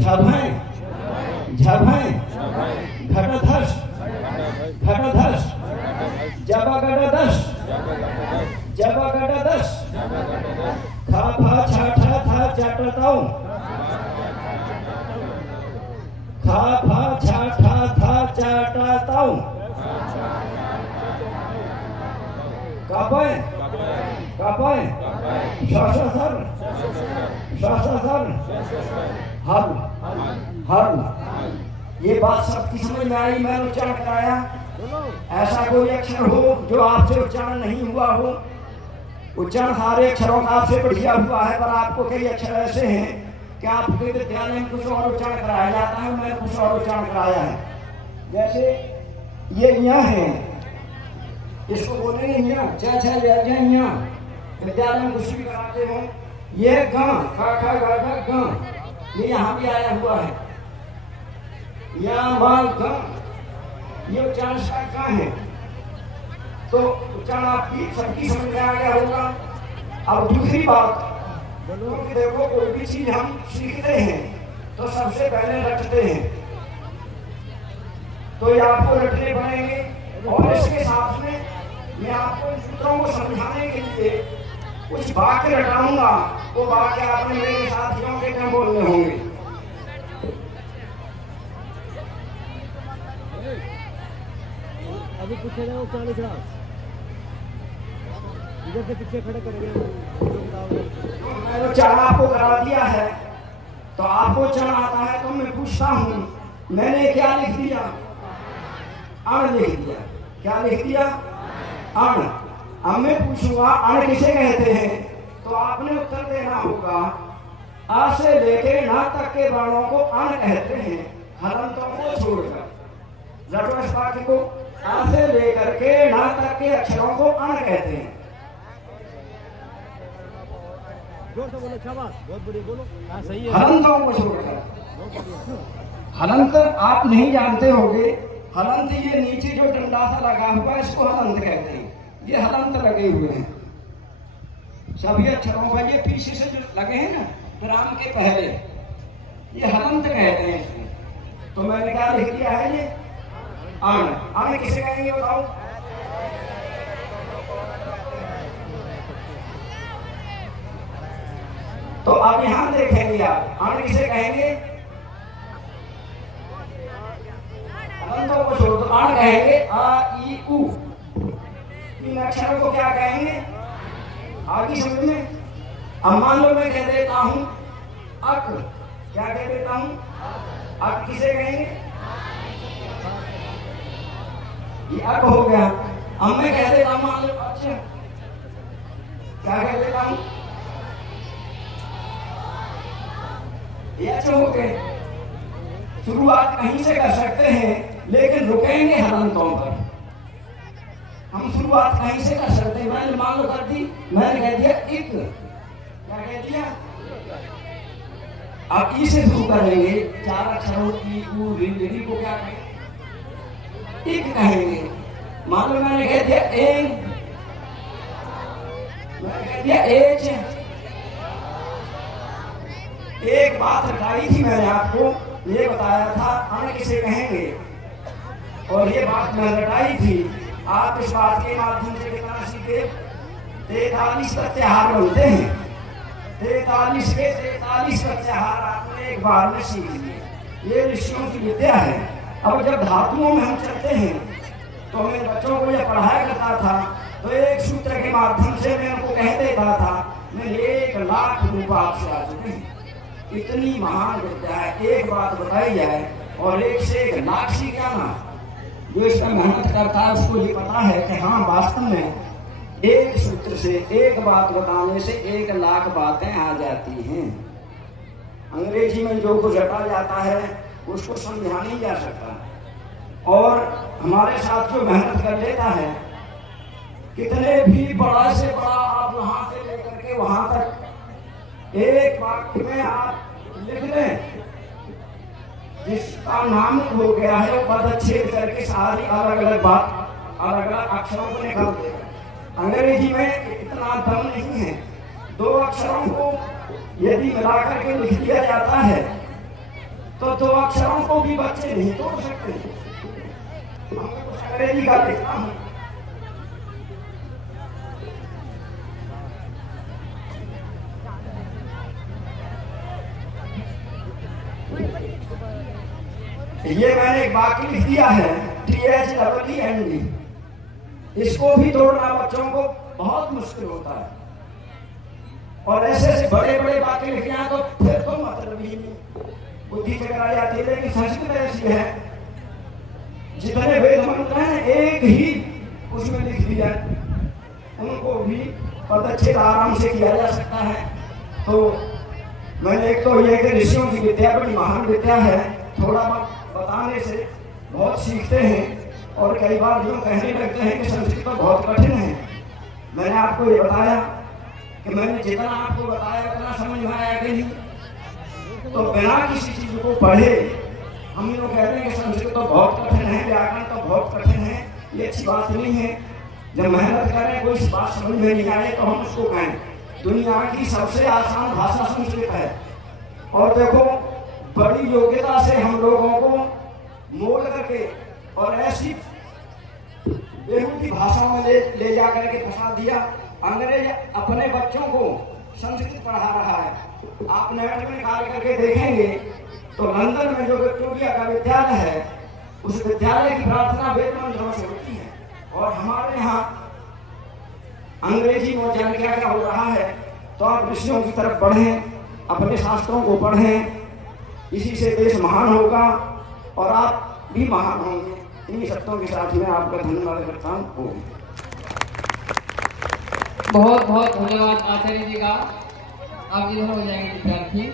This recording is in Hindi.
झभय झभय घटधस घटधस जबगडदस जबगडदस खा फा छा ठा था चटतौ खा फा छा ठा था चटतौ कपय कपय शशसर शशसर हल हल। ये बात सबकी समझ में आई? मैंने उच्चारण कराया। ऐसा कोई अक्षर हो जो आपसे उच्चारण नहीं हुआ हो? उच्चारण सारे अक्षरों का आपसे बढ़िया हुआ है, पर आपको कई अक्षर ऐसे हैं कि आपके विद्यालय में कुछ और उच्चारण कराया जाता है, मैंने कुछ और उच्चारण कराया है। जैसे ये यहाँ है, इसको बोलेंगे यहाँ, चा छा यहाँ विद्यालय में कुछ भी कराते हो। ये ग खा खा गा गा ग, ये यहाँ भी आया हुआ है। या माल ग, ये उच्चारण का है। तो उच्चारण आपकी सबकी समझ में आ गया होगा। अब दूसरी बात, क्योंकि देखो कोई भी चीज हम सीखते हैं तो सबसे पहले रटते हैं, तो ये आपको रटने पड़ेंगे। और इसके साथ में मैं आपको इन सूत्रों को समझाने के लिए कुछ वाक्य रटाऊंगा। वो वाक्य आपने मेरे साथियों के क्या बोलने होंगे। अभी पीछे जाओ, 40 रात इधर से पीछे खड़े करेंगे। मैंने चढ़ा आपको करा दिया है, तो आपको चढ़ आता है तो मैं पूछता हूँ, मैंने क्या लिख दिया? अण लिख दिया। क्या लिख दिया? अण। अब मैं पूछूंगा अण किसे कहते हैं, तो आपने उत्तर देना होगा आ से लेके ना तक के वर्णों को अण कहते हैं, हलंतों को छोड़कर। रटो इस वाक्य को, आ से लेकर के ना तक के अक्षरों को अण कहते हैं। जोर से बोलो, शाबाश, बहुत बड़ी बोलो। हाँ सही है। हलंतों को छोड़कर। हलंत आप नहीं जानते होंगे। हलंत ये नीचे जो डंडा सा लगा हुआ है, इसको हलंत कहते हैं। ये हलंत लगे हुए हैं सभी अक्षरों पर, ये पीछे से जो लगे हैं ना विराम के पहले, ये हलंत कहते हैं इसको। तो मैंने क्या लिख दिया है? ये अण। अण किसे कहेंगे बताओ? तो अब यहां देखेंगे आप, अण किसे कहेंगे? हलंतों को छोड़ दो, अण कहेंगे आ ई उ। इन अक्षरों को क्या कहेंगे? आगे समझ में। अब मान लो मैं कह देता हूं अक, क्या कह देता हूं? अक किसे कहेंगे? ये अक हो गया। अब मैं कह देता हूं मान लो अच्छा, क्या कह देता हूं? ये अच्छा हो गए। शुरुआत कहीं से कर सकते हैं, लेकिन रुकेंगे हलंतों पर। हम शुरुआत कहीं से कर सकते हैं। मैंने मान लो कर दी, मैंने कह दिया इक, क्या कह दिया? अब ई से शुरू करेंगे, 4 अक्षरों की उ री को क्या कहेंगे? इक कहेंगे। मान लो मैंने कह दिया ए, मैंने कह दिया एच। एक बात बताई थी मैंने आपको, ये बताया था अण किसे कहेंगे, और ये बात मैंने बताई थी। आप इस बात के माध्यम से कितना सीखे? 43 प्रत्याहार बनते हैं। 43 के 43 प्रत्याहार आपने एक बार में सीख लिए। ये ऋषियों की विद्या है। अब जब धातुओं में हम चलते हैं, तो मैं बच्चों को जब पढ़ाया करता था, तो एक सूत्र के माध्यम से मैं उनको कह देता था, मैं 1 लाख रूप आपसे आ चुके हैं। इतनी महान विद्या है। एक बात बताई जाए और 1 से 1 लाख सीख जाना। जो इसमें मेहनत करता है उसको ये पता है कि हाँ वास्तव में एक सूत्र से एक बात बताने से 1 लाख बातें आ जाती हैं। अंग्रेजी में जो कुछ रटा जाता है उसको समझा नहीं जा सकता। और हमारे साथ जो मेहनत कर लेता है, कितने भी बड़ा से बड़ा आप वहां से लेकर के वहां तक एक वाक्य में आप लिख लें, जिसका नाम हो गया है वो पदच्छेद करके सारी अलग अलग बात अलग अलग अक्षरों को निकाल देगा। अंग्रेजी में इतना दम नहीं है। 2 अक्षरों को यदि मिलाकर के लिख दिया जाता है तो दो अक्षरों को भी बच्चे नहीं तोड़ सकते। मैं कुछ अंग्रेजी का देखता हूँ। ये मैंने एक वाक्य लिख दिया है, THEEND। इसको भी तोड़ना बच्चों को बहुत मुश्किल होता है। और ऐसे ऐसे बड़े बड़े वाक्य लिख जाए तो फिर तो मतलब ही नहीं, बुद्धि चकरा जाती है। लेकिन संस्कृत ऐसी है, जितने वेद मंत्र हैं एक ही उसमें लिख दिया, उनको भी पदच्छेद आराम से किया जा सकता है। तो मैंने एक तो ये कि ऋषियों की विद्या बड़ी महान विद्या है, थोड़ा बताने से बहुत सीखते हैं। और कई बार जो कहने लगते हैं कि संस्कृत तो बहुत कठिन है। मैंने आपको ये बताया कि मैंने जितना आपको बताया उतना समझ में आया कि नहीं। तो बिना किसी चीज को पढ़े हम लोग कहते हैं कि संस्कृत तो बहुत कठिन है, व्याकरण तो बहुत कठिन है, ये अच्छी बात नहीं है। जब मेहनत करें कोई बात समझ में नहीं आए तो हम उसको कहें। दुनिया की सबसे आसान भाषा संस्कृत है। और देखो बड़ी योग्यता से हम लोगों को मोड़ करके और ऐसी बेहूदी भाषाओं में ले जा करके फंसा दिया। अंग्रेज अपने बच्चों को संस्कृत पढ़ा रहा है। आप नेट में निकाल करके देखेंगे तो लंदन में जो विक्टोरिया का विद्यालय है, उस विद्यालय की प्रार्थना वेद मंत्रों से होती है। और हमारे यहाँ अंग्रेजी में क्या क्या हो रहा है। तो आप ऋषियों की तरफ बढ़ें, अपने शास्त्रों को पढ़ें, इसी से देश महान होगा और आप भी महान होंगे। इन्हीं शब्दों के साथ मैं आपका धन्यवाद करता हूँ। बहुत बहुत धन्यवाद आचार्य जी का। आप इधर हो जाएंगे विद्यार्थी।